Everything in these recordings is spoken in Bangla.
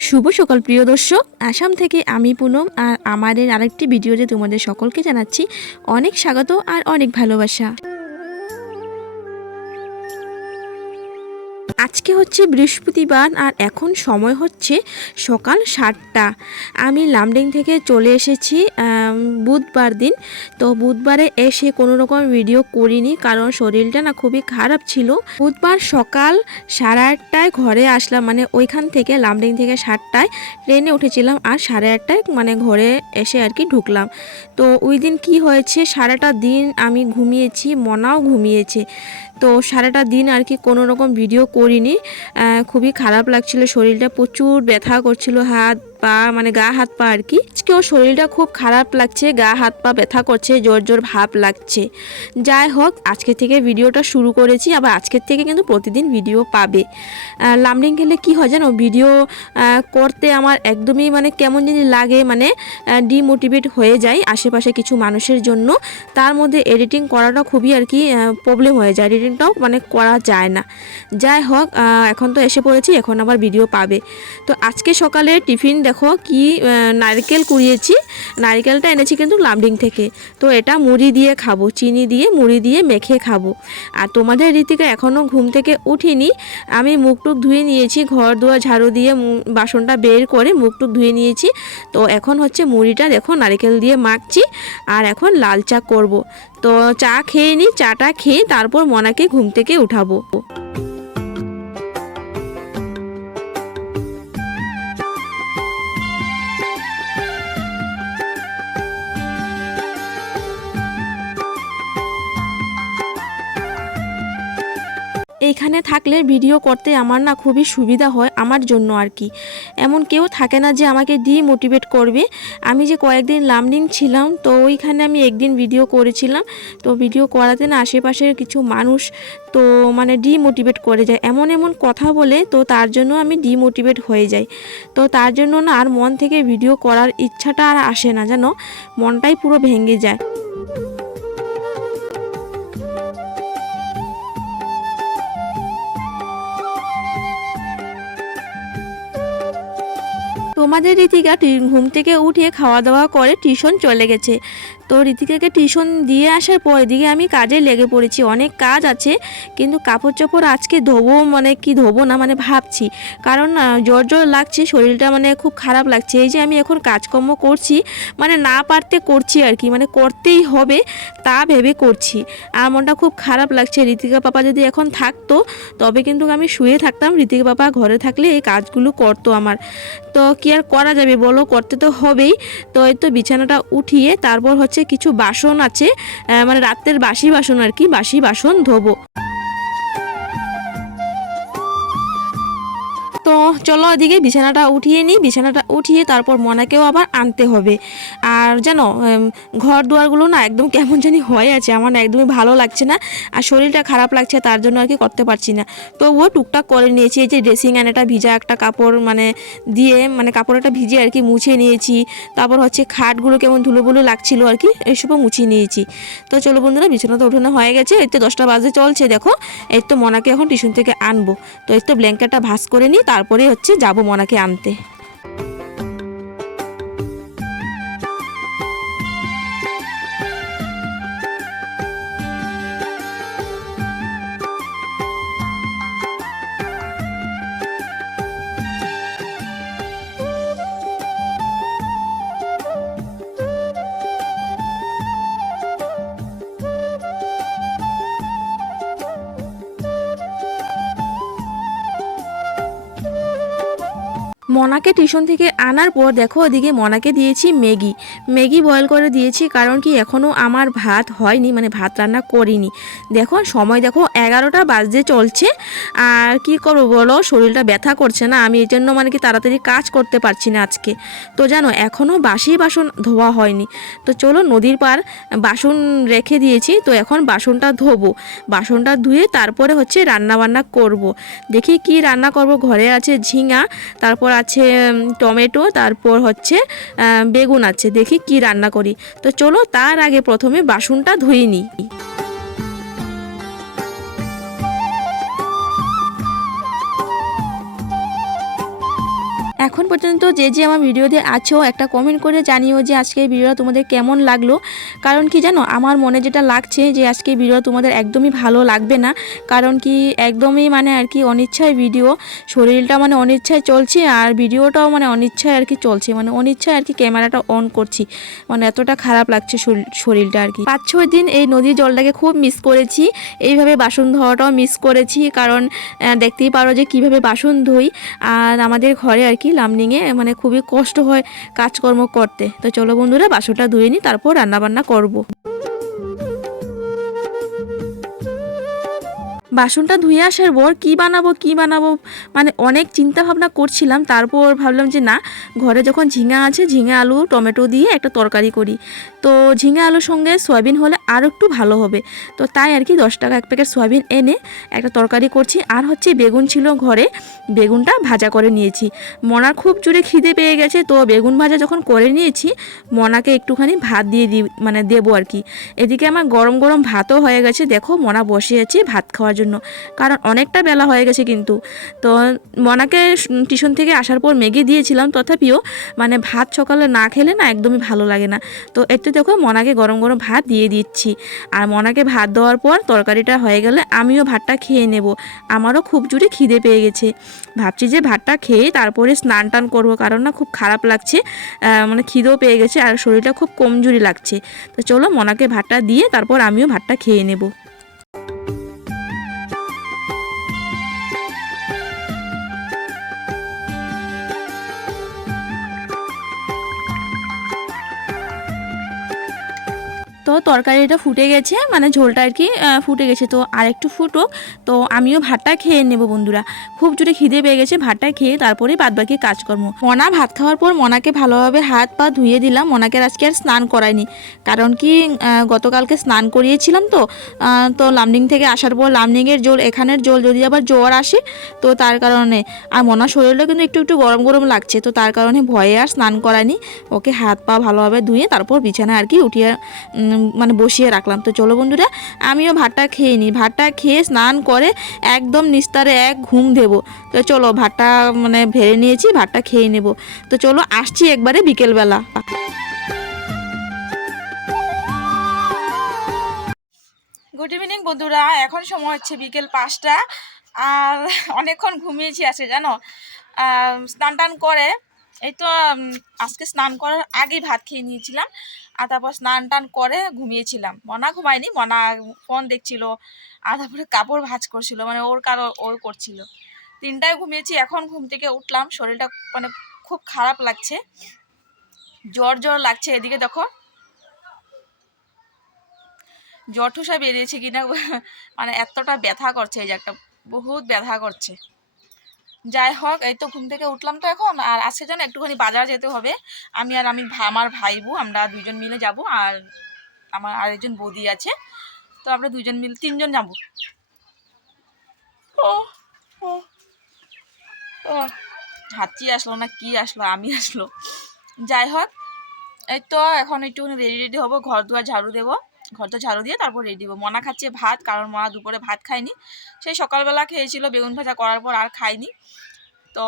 শুভ সকল, প্রিয় দর্শক। আসাম থেকে আমি পুনম আর আমাদের আরেকটি ভিডিওতে তোমাদের সকলকে জানাচ্ছি অনেক স্বাগত আর অনেক ভালোবাসা। আজকে হচ্ছে বৃহস্পতিবার আর এখন সময় হচ্ছে সকাল সাতটা। আমি লামডিং থেকে চলে এসেছি বুধবার দিন। তো বুধবারে এসে কোনো রকম ভিডিও করিনি কারণ শরীরটা না খুবই খারাপ ছিল। বুধবার সকাল সাড়ে আটটায় ঘরে আসলাম মানে ওইখান থেকে লামডিং থেকে সাতটায় ট্রেনে উঠেছিলাম আর সাড়ে আটটায় মানে ঘরে এসে আর কি ঢুকলাম। তো ওই দিন কী হয়েছে, সারাটা দিন আমি ঘুমিয়েছি, মনাও ঘুমিয়েছে। তো সারাটা দিন আর কি কোনো রকম ভিডিও করিনি। খুবই খারাপ লাগছিল, শরীরটা প্রচুর ব্যথা করছিল, হাত পা মানে গা, হাত পা আর কি। আজকেও শরীরটা খুব খারাপ লাগছে, গা, হাত পা ব্যথা করছে, জোর জোর ভাব লাগছে। যাই হোক, আজকে থেকে ভিডিওটা শুরু করেছি। আবার আজকের থেকে কিন্তু প্রতিদিন ভিডিও পাবে। লামডিং খেলে কি হয় জানো, ভিডিও করতে আমার একদমই মানে কেমন জানি লাগে মানে ডিমোটিভেট হয়ে যায় আশেপাশে কিছু মানুষের জন্য। তার মধ্যে এডিটিং করাটা খুবই আর কি প্রবলেম হয়ে যায়। এডিটিংটাও মানে করা যায় না। যাই হোক এখন তো এসে পড়েছি, এখন আবার ভিডিও পাবে। তো আজকে সকালে টিফিন দেখো কি নারকেল কুড়িয়েছি। নারকেলটা এনেছি কিন্তু লামডিং থেকে। তো এটা মুড়ি দিয়ে খাব, চিনি দিয়ে মুড়ি দিয়ে মেখে খাব। আর তোমাদের রীতিকা এখনও ঘুম থেকে উঠিনি। আমি মুখ টুক ধুয়ে নিয়েছি, ঘর দুয়ার ঝাড়ু দিয়ে বাসনটা বের করে মুখ টুক ধুয়ে নিয়েছি। তো এখন হচ্ছে মুড়িটা দেখো নারকেল দিয়ে মাখছি, আর এখন লাল চা করব। তো চা খেয়ে নিই চাটা খেয়ে তারপর মনাকে ঘুম থেকে উঠাবো। এইখানে থাকলে ভিডিও করতে আমার না খুবই সুবিধা হয় আমার জন্য আর কি। এমন কেউ থাকে না যে আমাকে ডিমোটিভেট করবে। আমি যে কয়েকদিন লামডিং ছিলাম, তো ওইখানে আমি একদিন ভিডিও করেছিলাম। তো ভিডিও করাতে না আশেপাশের কিছু মানুষ, তো মানে ডিমোটিভেট করে যায়। এমন এমন কথা বলে, তো তার জন্য আমি ডিমোটিভেট হয়ে যাই। তো তার জন্য না আর মন থেকে ভিডিও করার ইচ্ছাটা আর আসে না, জানো? মনটাই পুরো ভেঙে যায়। তোমাদের রীতিকা ঘুম থেকে উঠে খাওয়া দাওয়া করে টিউশন চলে গেছে। তো রীতিকাকে টিউশন দিয়ে আসার পর এদিকে আমি কাজে লেগে পড়েছি। অনেক কাজ আছে, কিন্তু কাপড় চোপড় আজকে ধোবো মানে কি ধোবো না মানে ভাবছি। কারণ জ্বর জ্বর লাগছে, শরীরটা মানে খুব খারাপ লাগছে। এই যে আমি এখন কাজকর্ম করছি মানে না পারতে করছি আর কি মানে করতেই হবে তা ভেবে করছি। আর মনটা খুব খারাপ লাগছে। ঋতিকা পাপা যদি এখন থাকতো, তবে কিন্তু আমি শুয়ে থাকতাম। ঋতিকা পাপা ঘরে থাকলে এই কাজগুলো করতো আমার। তো কি আর করা যাবে বলো? করতে তো হবেই। তো এই তো বিছানাটা উঠিয়ে তারপর হচ্ছে কিছু বাসন আছে মানে রাতের বাসি বাসন আর কি বাসি বাসন ধোবো। তো চলো এদিকে বিছানাটা উঠিয়ে নিই। বিছানাটা উঠিয়ে তারপর মনাকেও আবার আনতে হবে। আর উম, ঘর দুয়ারগুলো না একদম কেমন জানি হয়ে আছে। আমার একদমই ভালো লাগছে না আর শরীরটা খারাপ লাগছে তার জন্য আর কি করতে পারছি না। তো ও টুকটাক করে নিয়েছি। এই যে ড্রেসিং একটা ভিজা একটা কাপড় মানে দিয়ে মানে কাপড়টা ভিজে আর কি মুছে নিয়েছি। তারপর হচ্ছে খাটগুলো কেমন ধুলোগুলো লাগছিল আর কি এইসবও মুছিয়ে নিয়েছি। তো চলো বন্ধুরা বিছানা তো উঠানো হয়ে গেছে। এই তো দশটা বাজে চলছে দেখো। এই তো মনাকে এখন টিউশন থেকে আনব। তো এই তো ব্ল্যাঙ্কেটটা ভাস করে নিই তারপরে হচ্ছে যাব মনাকে আনতে। মনাকে টিউশন থেকে আনার পর দেখো ওদিকে মনাকে দিয়েছি ম্যাগি। ম্যাগি বয়েল করে দিয়েছি কারণ কি এখনও আমার ভাত হয়নি মানে ভাত রান্না করিনি। দেখো সময় দেখো এগারোটা বাজতে চলছে, আর কি করব বলো? শরীরটা ব্যথা করছে না, আমি এই জন্য মানে কি তাড়াতাড়ি কাজ করতে পারছি না আজকে। তো জানো এখনও বাসি বাসন ধোয়া হয়নি। তো চলো নদীর পার বাসন রেখে দিয়েছি, তো এখন বাসনটা ধোবো। বাসনটা ধুয়ে তারপরে হচ্ছে রান্না বান্না করব। দেখি কি রান্না করব? ঘরে আছে ঝিঙা, তারপর উম, টমেটো তারপর হচ্ছে বেগুন আছে। দেখি কি রান্না করি। তো চলো তার আগে প্রথমে বাসনটা ধুয়ে নিই। এখন পর্যন্ত যে যে আমার ভিডিওতে আছো, একটা কমেন্ট করে জানিও যে আজকে ভিডিওটা তোমাদের কেমন লাগল। কারণ কি জানো, আমার মনে যেটা লাগছে যে আজকে ভিডিও তোমাদের একদমই ভালো লাগবে না। কারণ কি একদমই মানে আর কি অনিচ্ছায় ভিডিও শরীরটা মানে অনিচ্ছায় চলছে আর ভিডিওটাও মানে অনিচ্ছায় আর কি চলছে। মানে অনিচ্ছায় আর কি ক্যামেরাটা অন করছি। মানে এতটা খারাপ লাগছে শরীর- শরীরটা আর কি। পাঁচ, ছয় দিন এই নদীর জলটাকে খুব মিস করেছি। এইভাবে বাসন ধোয়াটাও মিস করেছি। কারণ দেখতেই পারো যে কীভাবে বাসন ধুই। আর আমাদের ঘরে আর কি লামনিংয়ে মানে খুবই কষ্ট হয় কাজকর্ম করতে। তো চলো বন্ধুরা, বাসনটা ধুয়ে নিই তারপর রান্নাবান্না করব। বাসনটা ধুয়ে আসার পর কি বানাবো কি বানাবো মানে অনেক চিন্তা ভাবনা করছিলাম। তারপর ভাবলাম যে না, ঘরে যখন ঝিঙা আছে, ঝিঙে, আলু, টমেটো দিয়ে একটা তরকারি করি। তো ঝিঙে, আলুর সঙ্গে সয়াবিন হলে আরও একটু ভালো হবে। তো তাই আর কি দশ টাকা এক প্যাকেট সয়াবিন এনে একটা তরকারি করছি। আর হচ্ছে বেগুন ছিল ঘরে, বেগুনটা ভাজা করে নিয়েছি। মনার খুব জোরে খিদে পেয়ে গেছে, তো বেগুন ভাজা যখন করে নিয়েছি, মনাকে একটুখানি ভাত দিয়ে দিই মানে দেবো আর কি। এদিকে আমার গরম গরম ভাতও হয়ে গেছে। দেখো মনা বসে আছে ভাত খাওয়ার জন্য। কারণ অনেকটা বেলা হয়ে গেছে কিন্তু। তো মনাকে টিউশন থেকে আসার পর মেগে দিয়েছিলাম। তথাপিও মানে ভাত সকালে না খেলে না একদমই ভালো লাগে না। তো এতে দেখো মনাকে গরম গরম ভাত দিয়ে দিচ্ছি। আর মনাকে ভাত দেওয়ার পর তরকারিটা হয়ে গেলে আমিও ভাতটা খেয়ে নেব। আমারও খুব জোরে খিদে পেয়ে গেছে। ভাবছি যে ভাতটা খেয়ে তারপরে স্নান টান করব। কারণ না খুব খারাপ লাগছে। মানে খিদেও পেয়ে গেছে আর শরীরটা খুব কমজোরি লাগছে। তো চলো মনাকে ভাতটা দিয়ে তারপর আমিও ভাতটা খেয়ে নেব। তরকারিটা ফুটে গেছে মানে ঝোলটা আর কি ফুটে গেছে। তো আর একটু ফুটুক তো আমিও ভাতটা খেয়ে নেব বন্ধুরা। খুব জোরে খিদে পেয়ে গেছে, ভাতটা খেয়ে তারপরে বাদবাকি কাজকর্ম। মনা ভাত খাওয়ার পর মনাকে ভালোভাবে হাত পা ধুয়ে দিলাম, মনাকে আজকে আর স্নান করায়নি। কারণ কি গতকালকে স্নান করিয়েছিলাম তো তো লামডিং থেকে আসার পর লামডিংয়ের জল, এখানের জল যদি আবার জ্বর আসে, তো তার কারণে, আর মনার শরীরটা কিন্তু একটু একটু গরম গরম লাগছে, তো তার কারণে ভয়ে আর স্নান করায়নি। ওকে হাত পা ভালোভাবে ধুয়ে তারপর বিছানায় আর কি উঠিয়ে মানে বসিয়ে রাখলাম। তো চলো বন্ধুরা, আমিও ভাতটা খেয়ে নিই। ভাতটা খেয়ে স্নান করে একদম নিস্তারে এক ঘুম দেবো। তো চলো ভাতটা মানে ভেড়ে নিয়েছি, ভাতটা খেয়ে নেব। তো চলো আসছি একবারে বিকেলবেলা। গুড ইভিনিং বন্ধুরা, এখন সময় হচ্ছে বিকেল পাঁচটা। আর অনেকক্ষণ ঘুমিয়েছি আছে জানো? স্নান টান করে এই তো আজকে স্নান করার আগেই ভাত খেয়ে নিয়েছিলাম, আর তারপর স্নান টান করে ঘুমিয়েছিলাম। মনা ঘুমায়নি, মনা ফোন দেখছিল, আর তারপরে কাপড় ভাঁজ করছিল মানে ওর কারও, ওর করছিল। তিনটায় ঘুমিয়েছি, এখন ঘুম থেকে উঠলাম, শরীরটা মানে খুব খারাপ লাগছে। জ্বর জ্বর লাগছে এদিকে দেখো। জ্বর ঠোসা বেরিয়েছে কিনা মানে এতটা ব্যথা করছে, এই যে একটা, বহুত ব্যথা করছে। যাই হোক, এই তো ঘুম থেকে উঠলাম তো এখন, আর আজকে যেন একটুখানি বাজার যেতে হবে। আমি আর আমি আমার ভাইবু, আমরা দুজন মিলে যাব, আর আমার আরেকজন বৌদি আছে। তো আমরা দুজন মিলে, তিনজন যাব। ও ও ও, হাঁচি আসলো না, কি আসলো, আমি আসলো। যাই হোক, এই তো এখন একটুখানি রেডি রেডি হব ঘর দুয়ার ঝাড়ু দেবো। ঘরটা ঝাড়ু দিয়ে তারপর রেডি দেবো মনা খাচ্ছে ভাত কারণ মনা দুপুরে ভাত খায়নি। সেই সকালবেলা খেয়েছিল বেগুন ভাজা করার পর আর খায়নি। তো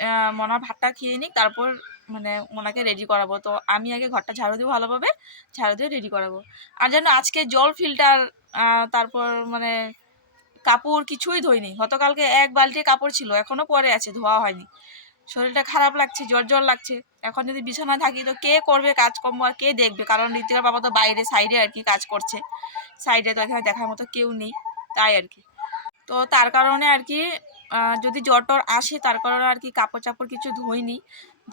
আহ, মনা ভাতটা খেয়ে নিক তারপর মানে ওনাকে রেডি করাবো। তো আমি আগে ঘরটা ঝাড়ু দিব ভালোভাবে ঝাড়ু দিয়ে রেডি করাবো। আর যেন আজকে জল ফিল্টার তারপর মানে কাপড় কিছুই ধুইনি গতকালকে এক বালতি কাপড় ছিল এখনও পরে আছে ধোয়া হয়নি। শরীরটা খারাপ লাগছে, জ্বর জ্বর লাগছে। এখন যদি বিছানায় থাকি তো কে করবে কাজকর্ম আর কে দেখবে? কারণ ঋতিকার বাবা তো বাইরে সাইডে আর কি কাজ করছে। সাইডে তো এখানে দেখার মতো কেউ নেই, তাই আর কি। তো তার কারণে আর কি যদি জ্বর টর আসে, তার কারণে আর কি কাপড় চাপড় কিছু ধুইনি।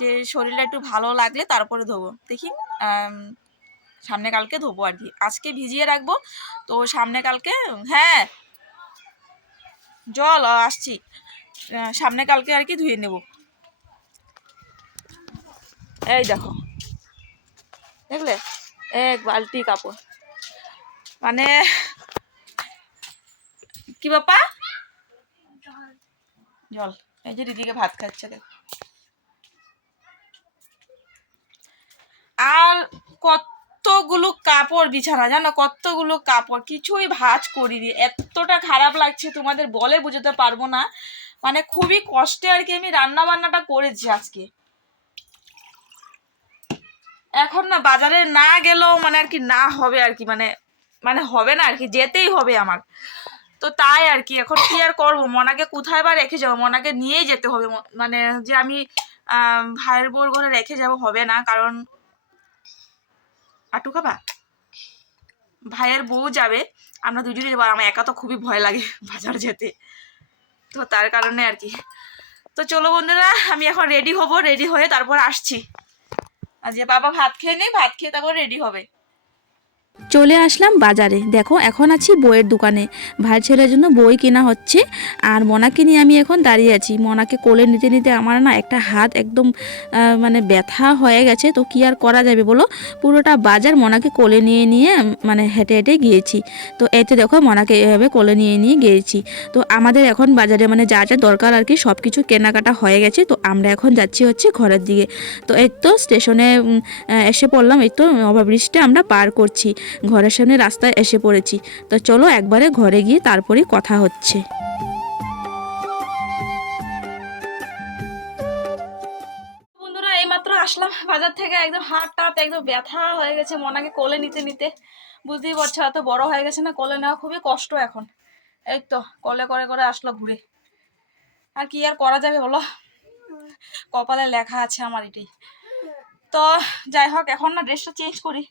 যে শরীরটা একটু ভালো লাগলে তারপরে ধোবো। দেখি সামনে কালকে ধোবো আর কি। আজকে ভিজিয়ে রাখব। তো সামনে কালকে হ্যাঁ। জল আসছি। সামনে কালকে আর কি ধুয়ে নেব। এই দেখো। দেখলে? এক বালতি কাপড়। মানে কি বাপা জল। এই যে দিদিকে ভাত খাচ্ছে, দেখ। আর কতগুলো কাপড় বিছানা, জানো? কতগুলো কাপড়। কিছুই ভাঁজ করিনি। এতটা খারাপ লাগছে তোমাদের বলে বোঝাতে পারব না। মানে খুবই কষ্টে আর কি আমি রান্না বান্নাটা করেছি আজকে। এখন না বাজারে না গেলেও মানে আর কি না হবে আর কি মানে মানে হবে না আর কি, যেতেই হবে আমার। তো তাই আর কি, এখন কি আর করব? মনাকে কোথায় বা রেখে যাব? মনাকে নিয়েই যেতে হবে মানে যে আমি ভাইয়ের বোর করে রেখে যাব হবে না, কারণ আটু খাবা ভাইয়ের বউ যাবে, আমরা দুজনে যাব আমার একা তো খুবই ভয় লাগে বাজার যেতে। তো তার কারণে আর কি। তো চলো বন্ধুরা, আমি এখন রেডি হব, রেডি হয়ে তারপর আসছি। যে বাবা ভাত খেয়ে নেই ভাত খেয়ে তারপর রেডি হবে। চলে আসলাম বাজারে। দেখো, এখন আছি বইয়ের দোকানে। ভাই ছেলের জন্য বই কেনা হচ্ছে আর মনাকে নিয়ে আমি এখন দাঁড়িয়ে আছি। মনাকে কোলে নিতে নিতে আমার না একটা হাত একদম মানে ব্যথা হয়ে গেছে। তো কি আর করা যাবে বলো? পুরোটা বাজার মনাকে কোলে নিয়ে নিয়ে মানে হেঁটে হেঁটে গিয়েছি। তো এতে দেখো, মনাকে এভাবে কোলে নিয়ে নিয়ে গিয়েছি। তো আমাদের এখন বাজারে মানে যা যা দরকার আর কি সব কিছু কেনাকাটা হয়ে গেছে। তো আমরা এখন যাচ্ছি হচ্ছে ঘরের দিকে। তো এই তো স্টেশনে এসে পড়লাম। এই তো ওভারব্রিজটা আমরা পার করছি। ঘরের সামনে রাস্তায় এসে পড়েছি। তো চলো একবারে ঘরে গিয়ে তারপরেই কথা হচ্ছে। বন্ধুরা, এইমাত্র আসলাম বাজার থেকে। একদম হাত টাত একদম ব্যথা হয়ে গেছে মনাকে কোলে নিতে নিতে। বুঝতেই পারছ, এত বড় হয়ে গেছে না, কোলে নেওয়া খুবই কষ্ট এখন। এই তো, কোলে করে করে আসলো ঘুরে। আর কি আর করা যাবে বলো? কপালে লেখা আছে আমার এটাই। তো যাই হোক, এখন না ড্রেসটা চেঞ্জ করি।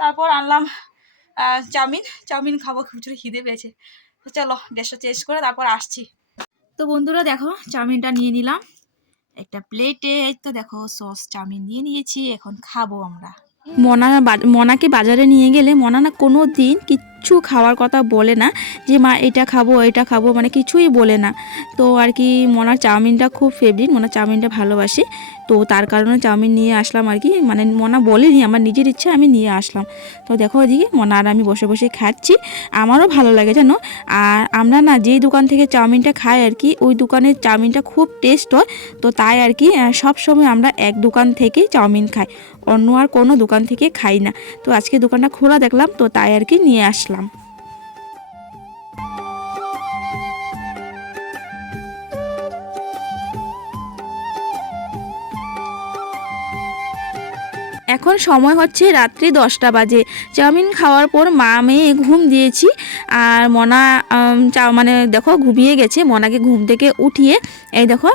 তারপর আনলাম চাউমিন। চাউমিন খাব খুচুরি খিদে পেয়েছে। তো চলো, ড্রেসটা চেঞ্জ করে তারপর আসছি। তো বন্ধুরা, দেখো, চাউমিনটা নিয়ে নিলাম। একটা প্লেটে তো দেখো সস চাউমিন নিয়ে নিয়েছি, এখন খাব আমরা। মনা মনাকে বাজারে নিয়ে গেলে মনা না কোনো দিন কিচ্ছু খাওয়ার কথা বলে না যে, মা, এটা খাব এটা খাব মানে কিছুই বলে না। তো আর কি মনার চাউমিনটা খুব ফেভারিট মনা চাউমিনটা ভালোবাসে। তো তার কারণে চাউমিন নিয়ে আসলাম আর কি। মানে মনা বলেনি, আমার নিজের ইচ্ছে, আমি নিয়ে আসলাম। তো দেখো ওদিকে মনা আর আমি বসে বসে খাচ্ছি। আমারও ভালো লাগে জানো? আর আমরা না যেই দোকান থেকে চাউমিনটা খাই আর কি, ওই দোকানের চাউমিনটা খুব টেস্ট হয়। তো তাই আর কি সব সময় আমরা এক দোকান থেকেই চাউমিন খাই। অন্য আর কোনো দোকান থেকে খাই না। তো আজকে দোকানটা খোলা দেখলাম, তো তাই আর কি নিয়ে আসলাম। এখন সময় হচ্ছে রাত্রি দশটা বাজে। চাউমিন খাওয়ার পর মা মেয়ে ঘুম দিয়েছি আর মনা চা মানে দেখো ঘুমিয়ে গেছে। মনাকে ঘুম থেকে উঠিয়ে এই দেখো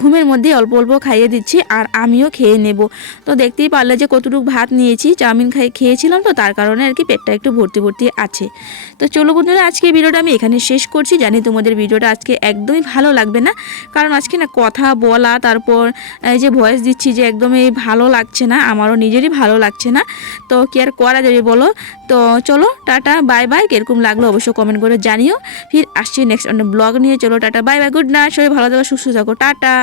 ঘুমের মধ্যে অল্প অল্প খাইয়ে দিচ্ছি আর আমিও খেয়ে নেব। তো দেখতেই পারলে যে কতটুকু ভাত নিয়েছি, চাউমিন খাই, খেয়েছিলাম তো, তার কারণে আর কি পেটটা একটু ভর্তি ভর্তি আছে। তো চলো বন্ধুরা, আজকে ভিডিওটা আমি এখানে শেষ করছি। জানি তোমাদের ভিডিওটা আজকে একদমই ভালো লাগবে না, কারণ আজকে না কথা বলা, তারপর এই যে ভয়েস দিচ্ছি যে একদমই ভালো লাগছে না, আমারও নিজেরই ভালো লাগছে না। তো কি আর করা যাবে বলো? তো চলো, টাটা বাই বাই কীরকম লাগল অবশ্যই কমেন্ট করে জানিও। ফির আসছি নেক্সট অন্য ব্লগ নিয়ে। চলো, tata bye bye good night সবাই ভালো থাকো, সুস্থ থাকো। টাটা।